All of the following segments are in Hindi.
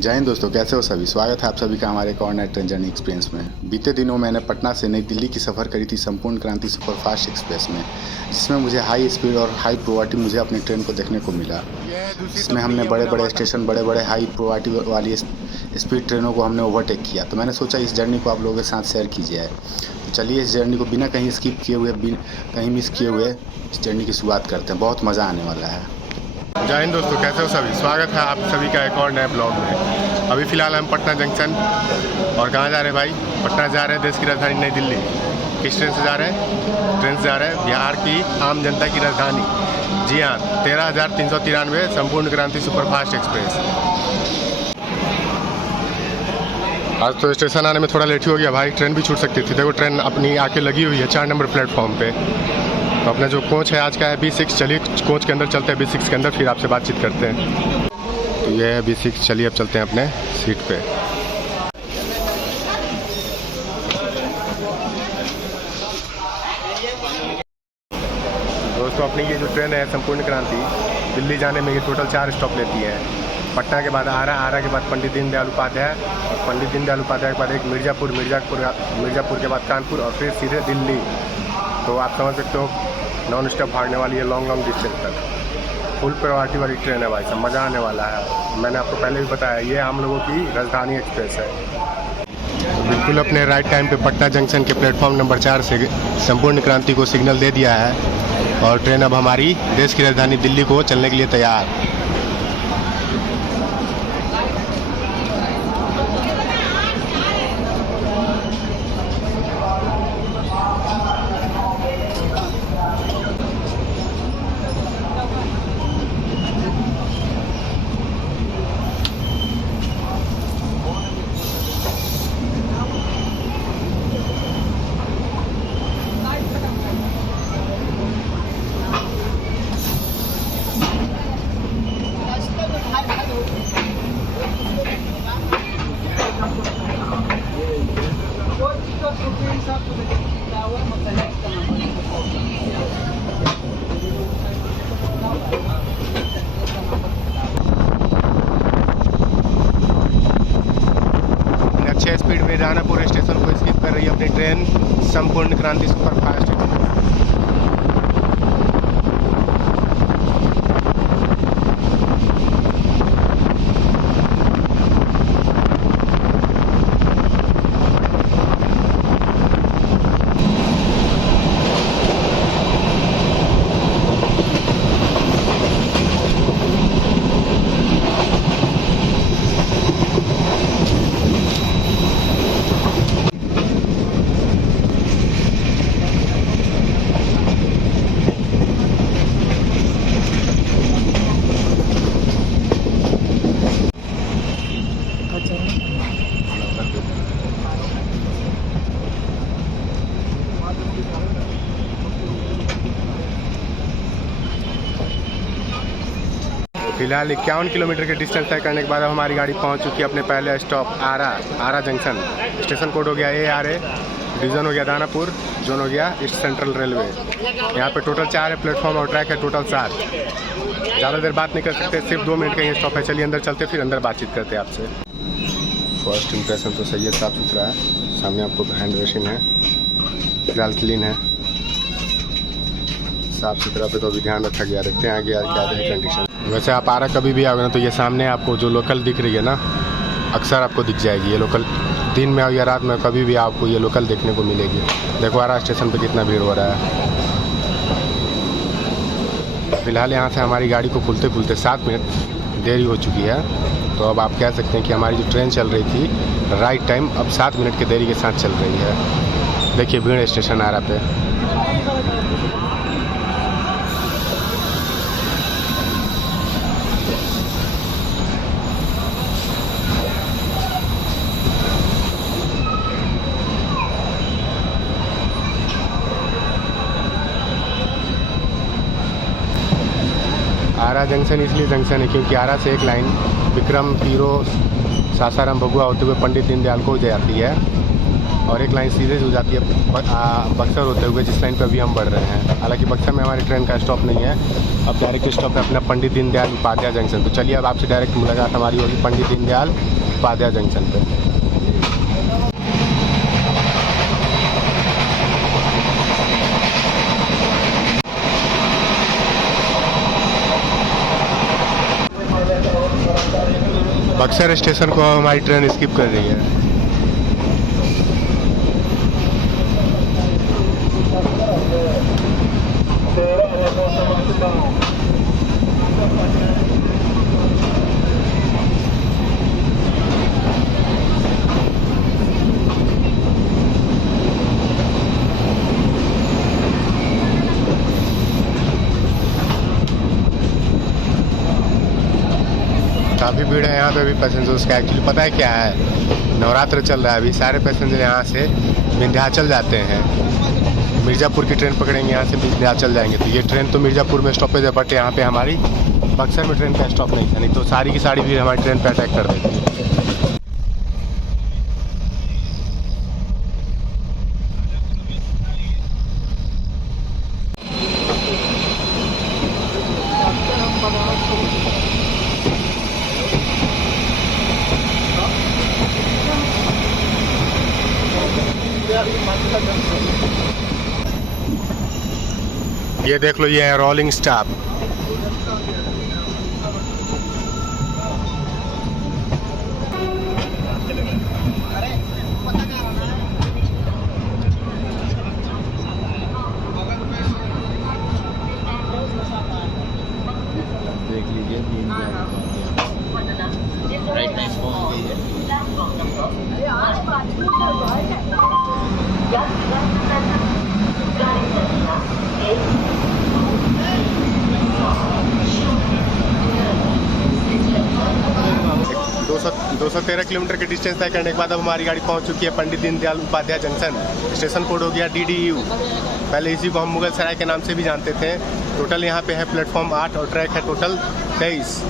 जय हिंद दोस्तों, कैसे हो सभी। स्वागत है आप सभी का हमारे एक और नए ट्रेन जर्नी एक्सपीरियंस में। बीते दिनों मैंने पटना से नई दिल्ली की सफ़र करी थी संपूर्ण क्रांति सुपरफास्ट एक्सप्रेस में, जिसमें मुझे हाई स्पीड और हाई प्रोवाइटी मुझे अपनी ट्रेन को देखने को मिला। इसमें हमने बड़े बड़े स्टेशन, बड़े बड़े हाई प्रोवाइटी वाली स्पीड ट्रेनों को हमने ओवरटेक किया। तो मैंने सोचा इस जर्नी को आप लोगों के साथ शेयर की जाए। तो चलिए इस जर्नी को बिना कहीं स्किप किए हुए, कहीं मिस किए हुए इस जर्नी की शुरुआत करते हैं। बहुत मज़ा आने वाला है। जय हिंद दोस्तों, कैसे हो सभी। स्वागत है आप सभी का एक और नए ब्लॉग में। अभी फ़िलहाल हम पटना जंक्शन और कहाँ जा रहे हैं भाई? पटना जा रहे हैं, देश की राजधानी नई दिल्ली। किस ट्रेन से जा रहे हैं? ट्रेन से जा रहे हैं बिहार की आम जनता की राजधानी। जी हाँ, 13,393 संपूर्ण क्रांति सुपरफास्ट एक्सप्रेस। आज तो स्टेशन आने में थोड़ा लेट हो गया भाई, ट्रेन भी छूट सकती थी। देखो ट्रेन अपनी आके लगी हुई है 4 नंबर प्लेटफॉर्म पे। तो अपना जो कोच है आज का है B6। चलिए कोच के अंदर चलते हैं, B6 के अंदर, फिर आपसे बातचीत करते हैं। तो ये है B6। चलिए अब चलते हैं अपने सीट पे। दोस्तों अपनी ये जो ट्रेन है संपूर्ण क्रांति, दिल्ली जाने में ये टोटल 4 स्टॉप लेती है। पटना के बाद आरा के बाद पंडित दीनदयाल उपाध्याय, और पंडित दीनदयाल उपाध्याय के बाद एक मिर्ज़ापुर के बाद कानपुर, और फिर सीधे दिल्ली। तो आप समझ सकते हो नॉन स्टॉप भागने वाली है लॉन्ग डिस्टेंस तक। फुल प्रायोरिटी वाली ट्रेन है भाई, सब मज़ा आने वाला है। मैंने आपको पहले भी बताया, ये हम लोगों की राजधानी एक्सप्रेस है। तो बिल्कुल अपने राइट टाइम पे पटना जंक्शन के प्लेटफॉर्म नंबर 4 से संपूर्ण क्रांति को सिग्नल दे दिया है, और ट्रेन अब हमारी देश की राजधानी दिल्ली को चलने के लिए तैयार। अच्छे स्पीड में दानापुर स्टेशन को स्किप कर रही है अपनी ट्रेन संपूर्ण क्रांति सुपरफास्ट। फिलहाल 51 किलोमीटर के डिस्टेंस तय करने के बाद अब हमारी गाड़ी पहुंच चुकी है अपने पहले स्टॉप आरा जंक्शन। स्टेशन कोड हो गया ARA, डिवीज़न हो गया दानापुर, जोन हो गया ईस्ट सेंट्रल रेलवे। यहाँ पे टोटल 4 है प्लेटफॉर्म, और ट्रैक है टोटल 7। ज़्यादा देर बात नहीं कर सकते, सिर्फ 2 मिनट का ये स्टॉप है। चलिए अंदर चलते, फिर अंदर बातचीत करते हैं आपसे। फर्स्ट इंप्रेशन तो सही है, साफ़ सुथरा है। सामने आपको हैंड वॉशिंग है, फिलहाल क्लीन है, साफ़ सुथरा पे तो अभी ध्यान रखा गया। देखते हैं आगे क्या है कंडीशन। वैसे आप आरा कभी भी आओगे ना, तो ये सामने आपको जो लोकल दिख रही है ना, अक्सर आपको दिख जाएगी ये लोकल। दिन में आओ या रात में, कभी भी आपको ये लोकल देखने को मिलेगी। देखो आरा स्टेशन पे कितना भीड़ हो रहा है। फिलहाल यहाँ से हमारी गाड़ी को खुलते 7 मिनट देरी हो चुकी है। तो अब आप कह सकते हैं कि हमारी जो ट्रेन चल रही थी राइट टाइम, अब 7 मिनट के देरी के साथ चल रही है। देखिए भीड़ स्टेशन आरा पे। आरा जंक्शन इसलिए जंक्शन है क्योंकि आरा से एक लाइन विक्रम, पीरो, सासाराम, भगुआ होते हुए पंडित दीनदयाल को जाती है। और एक लाइन सीधे जो जाती है बक्सर होते हुए, जिस लाइन पर अभी हम बढ़ रहे हैं। हालांकि बक्सर में हमारी ट्रेन का स्टॉप नहीं है, अब डायरेक्ट स्टॉप है अपना पंडित दीनदयाल उपाध्याय जंक्शन। तो चलिए अब आपसे डायरेक्ट मुलाकात हमारी होगी पंडित दीनदयाल उपाध्याय जंक्शन पे। बक्सर स्टेशन को हमारी ट्रेन स्किप कर रही है। काफ़ी भीड़ है यहाँ पे भी पैसेंजर्स का। एक्चुअली पता है क्या है, नवरात्र चल रहा है अभी, सारे पैसेंजर यहाँ से विंध्याचल जाते हैं। मिर्ज़ापुर की ट्रेन पकड़ेंगे, यहाँ से विंध्याचल जाएंगे। तो ये ट्रेन तो मिर्ज़ापुर में स्टॉपेज है, बट यहाँ पे हमारी बक्सर में ट्रेन का स्टॉप नहीं था, नहीं तो सारी की सारी भीड़ हमारी ट्रेन पर अटैक कर देती है। ये देख लो, ये है रोलिंग स्टॉप। देख लीजिए राइट नाइस पहुंच गई है। दो सौ 13 किलोमीटर के डिस्टेंस तय करने के बाद अब हमारी गाड़ी पहुंच चुकी है Pandit Deendayal Upadhyay junction. Station code हो गया DDU। पहले इसी को हम मुगल सराय के नाम से भी जानते थे। टोटल यहाँ पे है प्लेटफॉर्म 8 और ट्रैक है टोटल 23।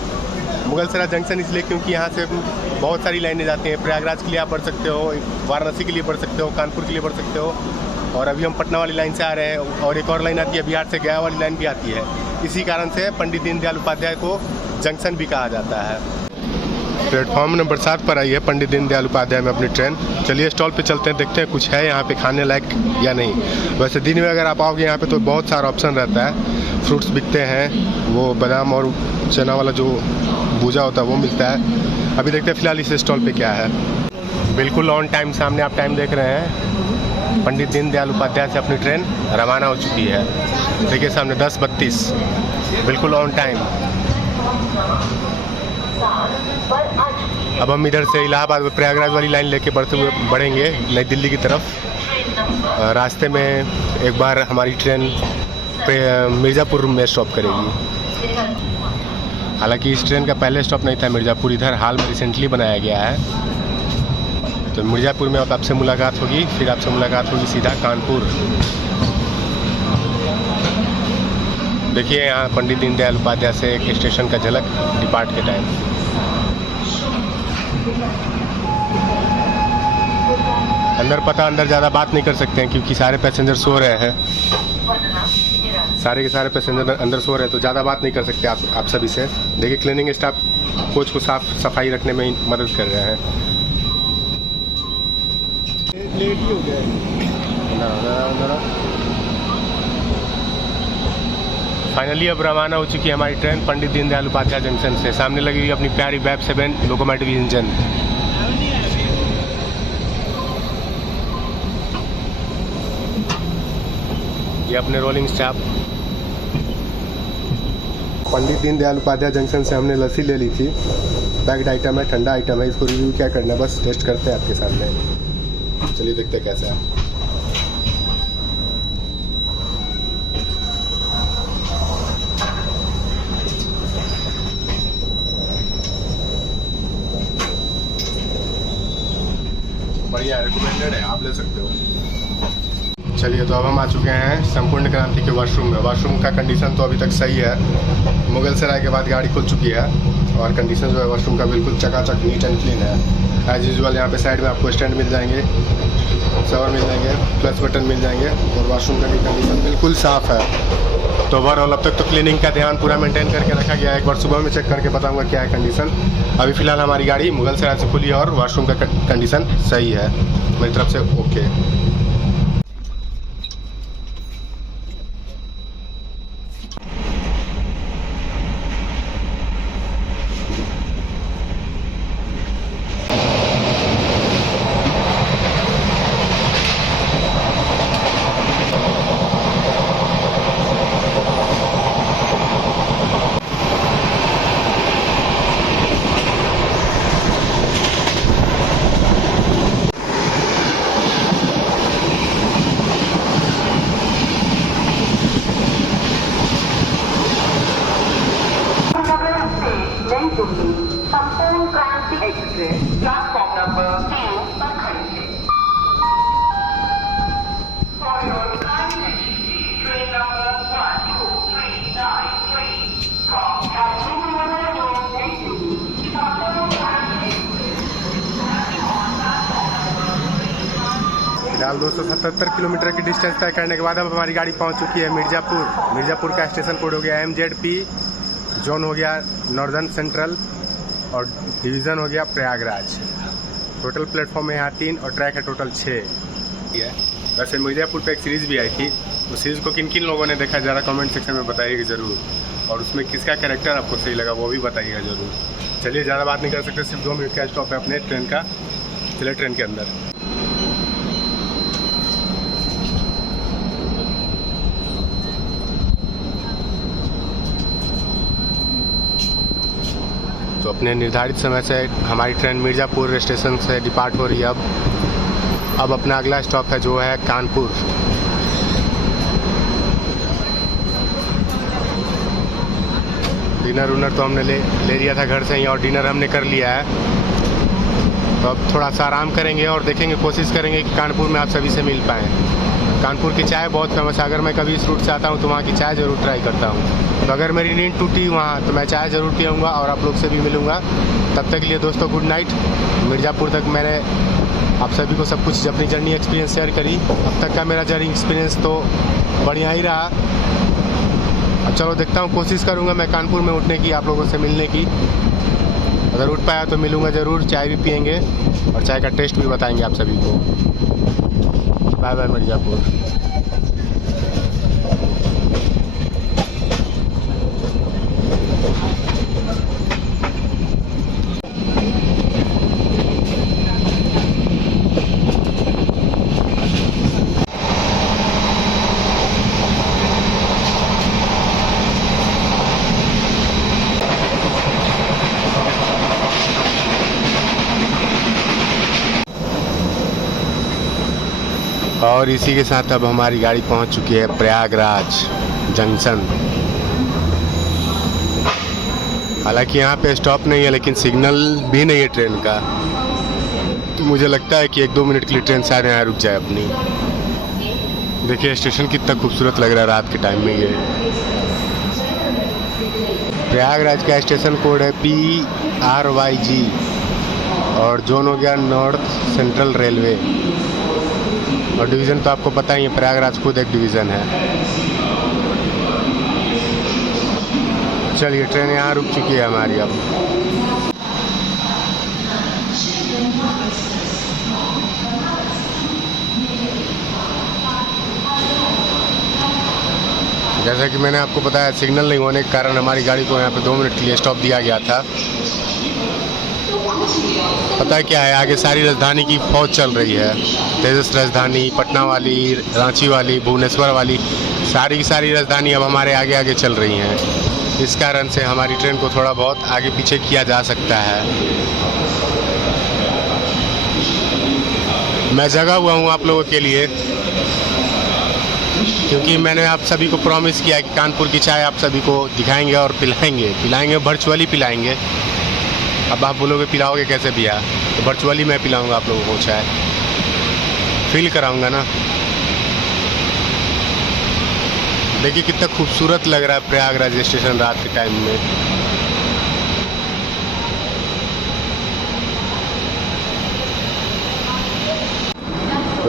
मुगल सराय जंक्शन इसलिए क्योंकि यहाँ से बहुत सारी लाइनें जाती हैं। प्रयागराज के लिए आप बढ़ सकते हो, वाराणसी के लिए बढ़ सकते हो, कानपुर के लिए बढ़ सकते हो, और अभी हम पटना वाली लाइन से आ रहे हैं। और एक और लाइन आती है बिहार से गया वाली लाइन भी आती है। इसी कारण से पंडित दीनदयाल उपाध्याय को जंक्शन भी कहा जाता है। प्लेटफॉर्म नंबर 7 पर आई है पंडित दीनदयाल उपाध्याय में अपनी ट्रेन। चलिए स्टॉल पे चलते हैं, देखते हैं कुछ है यहाँ पे खाने लायक या नहीं। वैसे दिन में अगर आप आओगे यहाँ पे तो बहुत सारा ऑप्शन रहता है। फ्रूट्स बिकते हैं, वो बादाम और चना वाला जो भूजा होता है वो मिलता है। अभी देखते हैं फिलहाल इस स्टॉल पे क्या है। बिल्कुल ऑन टाइम, सामने आप टाइम देख रहे हैं, पंडित दीनदयाल उपाध्याय से अपनी ट्रेन रवाना हो चुकी है। देखिए सामने 10:32, बिल्कुल ऑन टाइम। अब हम इधर से इलाहाबाद में प्रयागराज वाली लाइन लेके बढ़ेंगे नई दिल्ली की तरफ। रास्ते में एक बार हमारी ट्रेन मिर्ज़ापुर में स्टॉप करेगी। हालांकि इस ट्रेन का पहले स्टॉप नहीं था मिर्ज़ापुर, इधर हाल में रिसेंटली बनाया गया है। तो मिर्ज़ापुर में अब आपसे मुलाकात होगी, फिर आपसे मुलाकात होगी सीधा कानपुर। देखिए यहाँ पंडित दीनदयाल उपाध्याय से एक स्टेशन का झलक डिपार्ट के टाइम। अंदर ज़्यादा बात नहीं कर सकते हैं क्योंकि सारे पैसेंजर सो रहे हैं। सारे के सारे पैसेंजर अंदर सो रहे हैं तो ज़्यादा बात नहीं कर सकते आप सभी से। देखिए क्लीनिंग स्टाफ कोच को साफ सफाई रखने में मदद कर रहे हैं। लेट ही हो गया। फाइनली अब रवाना हो चुकी है हमारी ट्रेन पंडित दीनदयाल उपाध्याय जंक्शन से। सामने लगी हुई अपनी प्यारी वेब 7 लोकोमोटिव इंजन। ये अपने रोलिंग स्टॉप। पंडित दीनदयाल उपाध्याय जंक्शन से हमने लस्सी ले ली थी। पैक्ड आइटम है, ठंडा आइटम है, इसको रिव्यू क्या करना है, बस टेस्ट करते हैं आपके सामने। चलिए देखते हैं कैसा है। बढ़िया, रिकमेंडेड है, आप ले सकते हो। चलिए तो अब हम आ चुके हैं संपूर्ण क्रांति के वॉशरूम में। वॉशरूम का कंडीशन तो अभी तक सही है। मुगल सराय के बाद गाड़ी खुल चुकी है और कंडीशन जो है वॉशरूम का बिल्कुल चकाचक नीट एंड क्लीन है। एज यूजुअल यहाँ पे साइड में आपको स्टैंड मिल जाएंगे शॉवर मिल जाएंगे, फ्लश बटन मिल जाएंगे और वॉशरूम का भी कंडीशन बिल्कुल साफ़ है। तो ओवरऑल अब तक तो क्लीनिंग का ध्यान पूरा मेंटेन करके रखा गया है। एक बार सुबह में चेक करके बताऊंगा क्या है कंडीशन। अभी फ़िलहाल हमारी गाड़ी मुगलसराय से खुली है और वॉशरूम का कंडीशन सही है मेरी तरफ से, ओके। संपूर्ण क्रांति एक्सप्रेस प्लेटफॉर्म नंबर 3 पर खड़ी है। For your kind attention, train number 12393 from Kalyan to संपूर्ण क्रांति फिलहाल 277 किलोमीटर की डिस्टेंस तय करने के बाद अब हमारी गाड़ी पहुंच चुकी है मिर्ज़ापुर। मिर्ज़ापुर का स्टेशन कोड हो गया MZP, जोन हो गया नॉर्दर्न सेंट्रल और डिवीज़न हो गया प्रयागराज। टोटल प्लेटफॉर्म है यहाँ 3 और ट्रैक है टोटल 6। वैसे मिर्ज़ापुर पे एक सीरीज़ भी आई थी, उस सीरीज़ को किन किन लोगों ने देखा ज़रा कमेंट सेक्शन में बताइएगा ज़रूर, और उसमें किसका कैरेक्टर आपको सही लगा वो भी बताइएगा ज़रूर। चलिए ज़्यादा बात नहीं कर सकते, सिर्फ 2 मिनट का स्टॉप है अपने ट्रेन का। चलिए ट्रेन के अंदर। तो अपने निर्धारित समय से हमारी ट्रेन मिर्ज़ापुर स्टेशन से डिपार्ट हो रही है। अब अपना अगला स्टॉप है जो है कानपुर। डिनर उनर तो हमने ले लिया था घर से ही, और डिनर हमने कर लिया है। तो अब थोड़ा सा आराम करेंगे और देखेंगे, कोशिश करेंगे कि कानपुर में आप सभी से मिल पाएँ। कानपुर की चाय बहुत फेमस है, अगर मैं कभी इस रूट से आता हूँ तो वहाँ की चाय ज़रूर ट्राई करता हूँ। तो अगर मेरी नींद टूटी वहाँ तो मैं चाय ज़रूर पीऊँगा और आप लोग से भी मिलूँगा। तब तक के लिए दोस्तों गुड नाइट। मिर्ज़ापुर तक मैंने आप सभी को सब कुछ अपनी जर्नी एक्सपीरियंस शेयर करी। अब तक का मेरा जर्नी एक्सपीरियंस तो बढ़िया ही रहा। अब चलो देखता हूँ, कोशिश करूँगा मैं कानपुर में उठने की, आप लोगों से मिलने की। अगर उठ पाया तो मिलूँगा ज़रूर, चाय भी पियेंगे और चाय का टेस्ट भी बताएंगे आप सभी को। Bye bye Mirzapur. और इसी के साथ अब हमारी गाड़ी पहुंच चुकी है प्रयागराज जंक्शन। हालांकि यहाँ पे स्टॉप नहीं है, लेकिन सिग्नल भी नहीं है ट्रेन का, तो मुझे लगता है कि 1-2 मिनट के लिए ट्रेन शायद यहाँ रुक जाए अपनी। देखिए स्टेशन कितना खूबसूरत लग रहा है रात के टाइम में। ये प्रयागराज का स्टेशन कोड है PRYG और जोन हो गया नॉर्थ सेंट्रल रेलवे। और डिवीज़न तो आपको पता ही है, प्रयागराज खुद एक डिवीज़न है। चलिए ट्रेन यहाँ रुक चुकी है हमारी। अब जैसा कि मैंने आपको बताया, सिग्नल नहीं होने के कारण हमारी गाड़ी को यहाँ पे 2 मिनट के लिए स्टॉप दिया गया था। पता है क्या है, आगे सारी राजधानी की फौज चल रही है। तेजस राजधानी, पटना वाली, रांची वाली, भुवनेश्वर वाली, सारी की सारी राजधानी अब हमारे आगे आगे चल रही हैं। इस कारण से हमारी ट्रेन को थोड़ा बहुत आगे पीछे किया जा सकता है। मैं जगा हुआ हूँ आप लोगों के लिए, क्योंकि मैंने आप सभी को प्रॉमिस किया कि कानपुर की चाय आप सभी को दिखाएंगे और पिलाएंगे वर्चुअली पिलाएंगे। अब आप बोलोगे पिलाओगे कैसे भैया, तो वर्चुअली मैं पिलाऊंगा आप लोगों को चाय, फील कराऊंगा ना। देखिए कितना खूबसूरत लग रहा है प्रयागराज स्टेशन रात के टाइम में।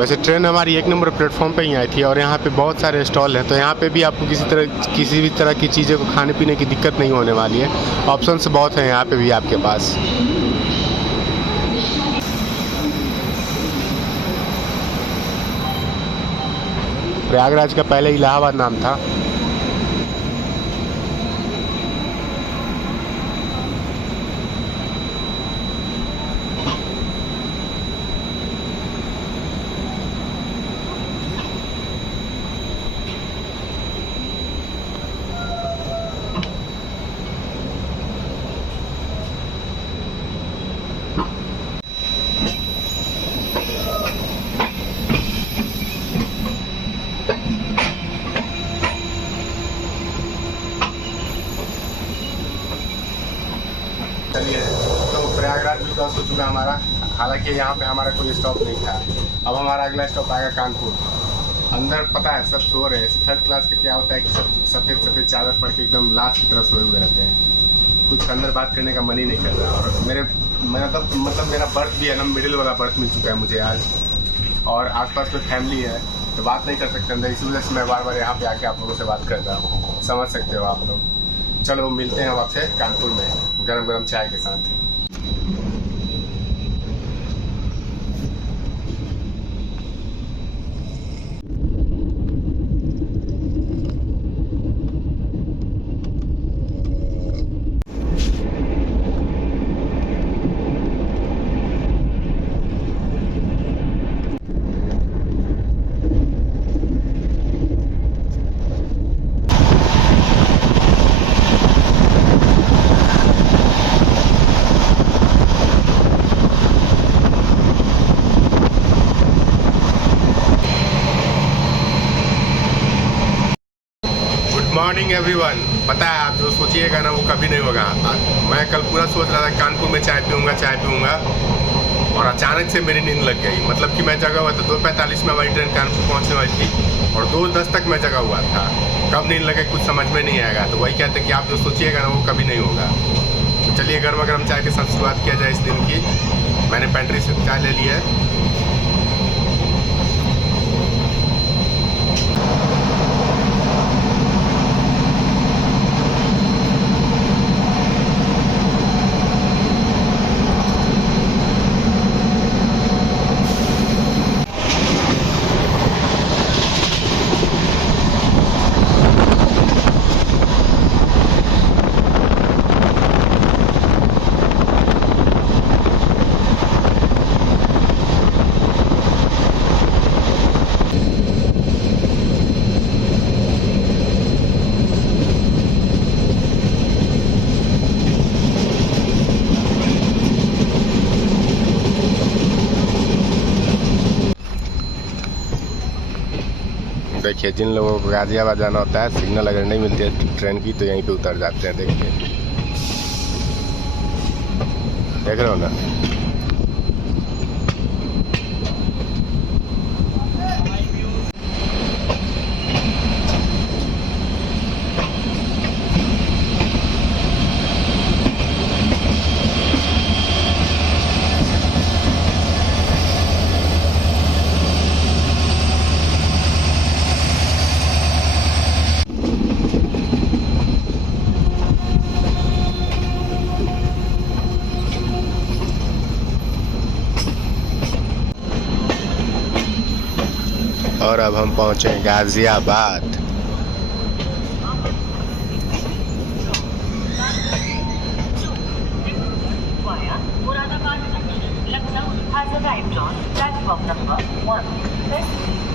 वैसे ट्रेन हमारी 1 नंबर प्लेटफॉर्म पे ही आई थी और यहाँ पे बहुत सारे स्टॉल हैं, तो यहाँ पे भी आपको किसी भी तरह की चीज़ें को खाने पीने की दिक्कत नहीं होने वाली है। ऑप्शंस बहुत हैं यहाँ पे भी आपके पास। प्रयागराज का पहले इलाहाबाद नाम था। चलिए, तो प्रयागराज भी क्रॉस हो चुका हमारा। हालांकि यहाँ पे हमारा कोई स्टॉप नहीं था। अब हमारा अगला स्टॉप आएगा कानपुर। अंदर पता है सब सो रहे हैं। 3rd क्लास का क्या होता है कि सब सफ़ेद सफ़ेद चादर पड़ के एकदम लास्ट की तरफ सोए हुए रहते हैं। कुछ अंदर बात करने का मन ही नहीं कर रहा। और मतलब मेरा बर्थ भी है ना, मिडिल वाला बर्थ मिल चुका है मुझे आज। और आसपास में फैमिली है तो बात नहीं कर सकते अंदर, इसी वजह से मैं बार बार यहाँ पे आके आप लोगों से बात करता हूँ। समझ सकते हो आप लोग। चलो मिलते हैं हम आपसे कानपुर में गरम गरम चाय के साथ। Morning everyone. पता है आप जो सोचिएगा ना वो कभी नहीं होगा। मैं कल पूरा सोच रहा था कानपुर में चाय पीऊँगा और अचानक से मेरी नींद लग गई। मतलब कि मैं जगा हुआ था 2:45 में हमारी ट्रेन कानपुर पहुँचने वाली थी और 2:10 तक मैं जगा हुआ था। कब नींद लगे कुछ समझ में नहीं आएगा। तो वही कहते हैं कि आप जो सोचिएगा ना वो कभी नहीं होगा। तो चलिए गर्मा गर्म चाय के साथ शुरुआत किया जाए इस दिन की। मैंने पेंट्री से चाय ले ली है। देखिए, जिन लोगों को गाजियाबाद जाना होता है, सिग्नल अगर नहीं मिलती है ट्रेन की तो यहीं पे उतर जाते हैं। देखिए, देख रहे हो ना। और अब हम पहुंचे गाजियाबाद।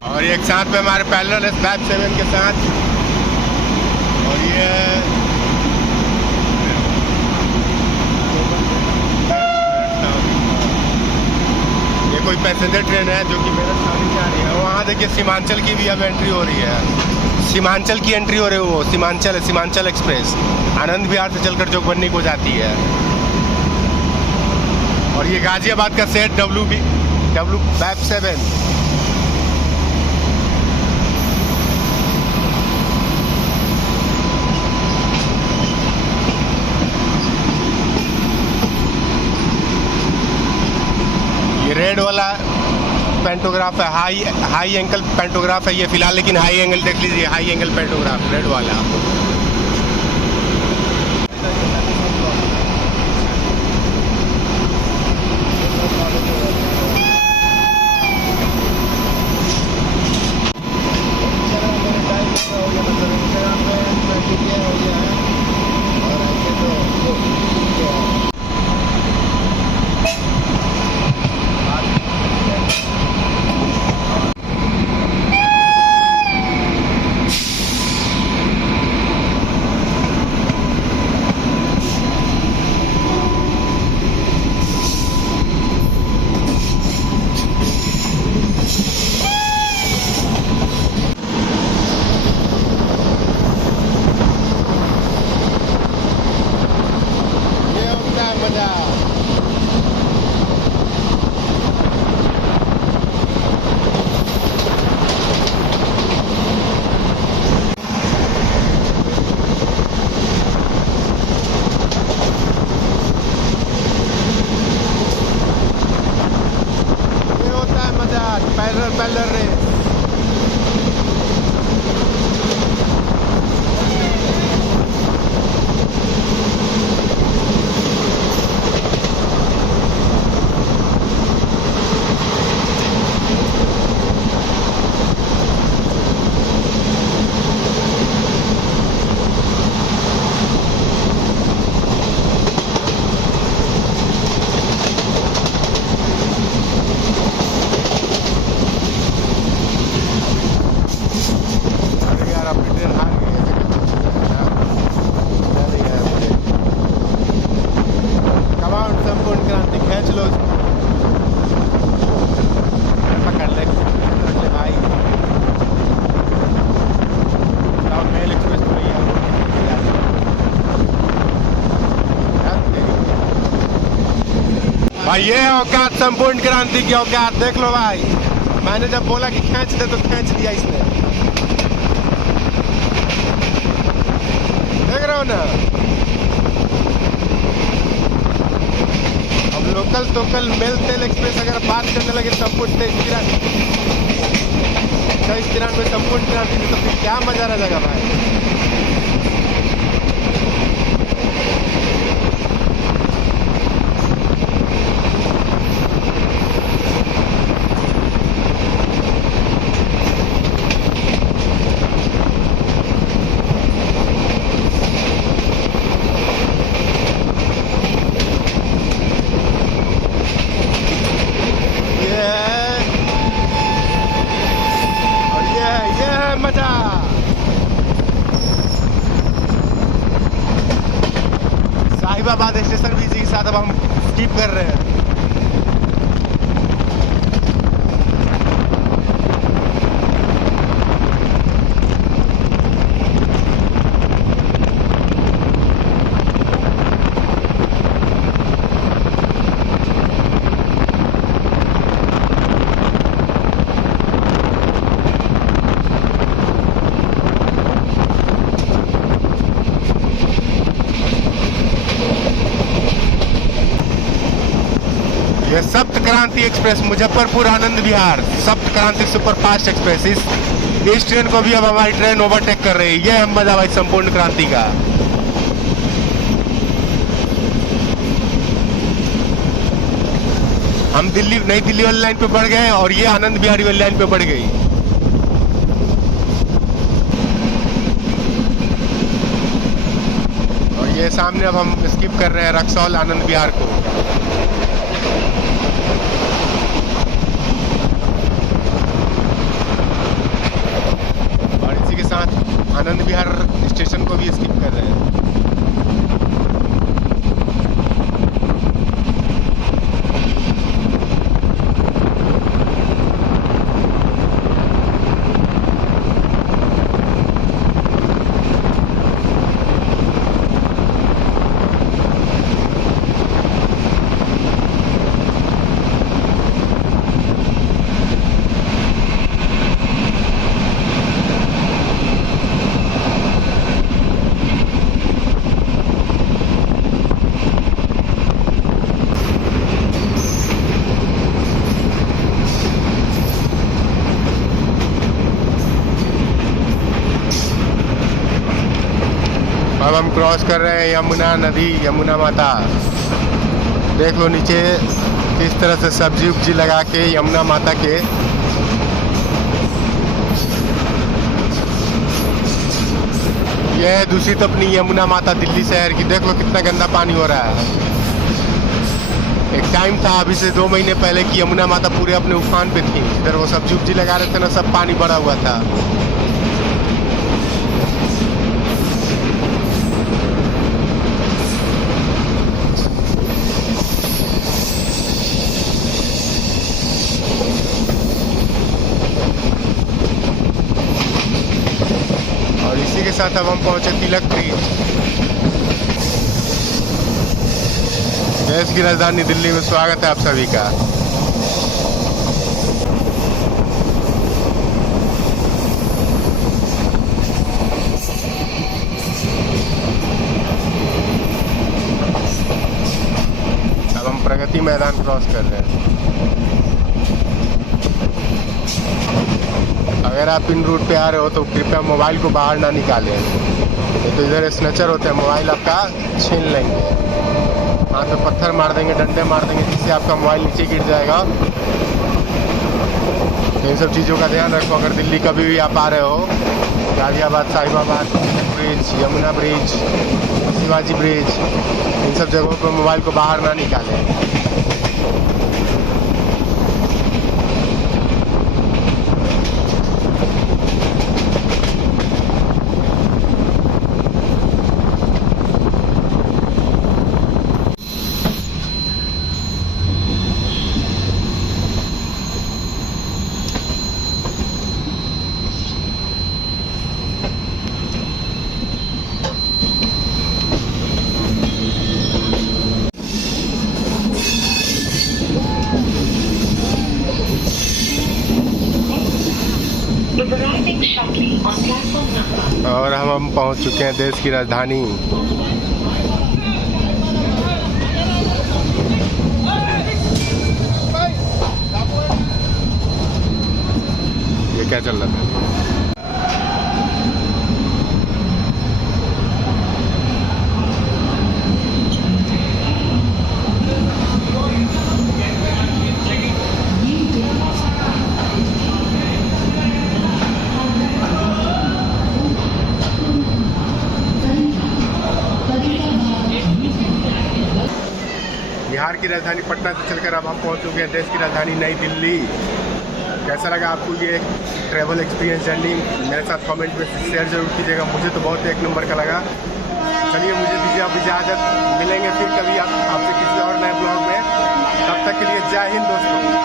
और एक साथ में हमारे पैरेलल है स्लैब 7 के साथ। और ये कोई पैसेंजर ट्रेन है जो कि मेरे सामने जा रही है। वहाँ देखिए सीमांचल की भी अब एंट्री हो रही है। सीमांचल की एंट्री हो रही है। वो सीमांचल एक्सप्रेस आनंद विहार से चलकर जोगबनी को जाती है। और ये गाजियाबाद का सेट WF7। पेंटोग्राफ है, हाई एंगल पेंटोग्राफ है ये फिलहाल, लेकिन हाई एंगल देख लीजिए, हाई एंगल पेंटोग्राफ रेड वाला। Parallel race. भाई ये औकात संपूर्ण क्रांति की औकात देख लो भाई। मैंने जब बोला कि खींच दे तो खींच दिया इसने, देख रहे हो ना। अब लोकल टोकल मेल तेल एक्सप्रेस अगर बात करने लगे संपूर्ण 2393 संपूर्ण क्रांति में, तो फिर क्या मजा रह जाएगा भाई। मजा साहिबाबाद स्टेशन भी इसी के साथ अब हम स्किप कर रहे हैं। ये सप्त क्रांति एक्सप्रेस मुजफ्फरपुर आनंद विहार सप्त क्रांति सुपरफास्ट एक्सप्रेस, इस ट्रेन को भी अब हमारी ट्रेन ओवरटेक कर रही है। ये है मजा भाई संपूर्ण क्रांति का। हम नई दिल्ली वाली लाइन पे बढ़ गए और ये आनंद विहारी वाली लाइन पे बढ़ गई। और ये सामने अब हम स्किप कर रहे हैं रक्सौल आनंद विहार को। आनंद विहार स्टेशन को भी स्किप कर रहे हैं। क्रॉस कर रहे हैं यमुना नदी, यमुना माता। देख लो नीचे किस तरह से सब्जी उब्जी लगा के यमुना माता के यह है दूषित अपनी यमुना माता दिल्ली शहर की। देख लो कितना गंदा पानी हो रहा है। एक टाइम था अभी से 2 महीने पहले कि यमुना माता पूरे अपने उफान पे थी। इधर वो सब्जी उब्जी लगा रहे थे ना, सब पानी भरा हुआ था। और इसी के साथ अब हम पहुंचे तिलक ब्रिज। देश की राजधानी दिल्ली में स्वागत है आप सभी का। अब हम प्रगति मैदान क्रॉस कर रहे हैं। अगर आप इन रूट पे आ रहे हो तो कृपया मोबाइल को बाहर ना निकालें, तो इधर स्नैचर होते हैं, मोबाइल आपका छीन लेंगे, हाथ पे पत्थर मार देंगे, डंडे मार देंगे, जिससे आपका मोबाइल नीचे गिर जाएगा। तो इन सब चीज़ों का ध्यान रखो अगर दिल्ली कभी भी आप आ रहे हो। Ghaziabad, Sahibabad, bridge, Yamuna bridge, Shivaji bridge, इन सब जगहों पर मोबाइल को बाहर ना निकालें। और हम पहुंच चुके हैं देश की राजधानी। ये क्या चल रहा था? बिहार की राजधानी पटना से चलकर अब हम पहुंच चुके हैं देश की राजधानी नई दिल्ली। कैसा लगा आपको ये ट्रैवल एक्सपीरियंस जर्नी? मेरे साथ कमेंट में शेयर जरूर कीजिएगा। मुझे तो बहुत एक नंबर का लगा। चलिए मुझे दीजिए अब इजाज़त, मिलेंगे फिर कभी आपसे किसी और नए ब्लॉग में। तब तक के लिए जय हिंद दोस्तों।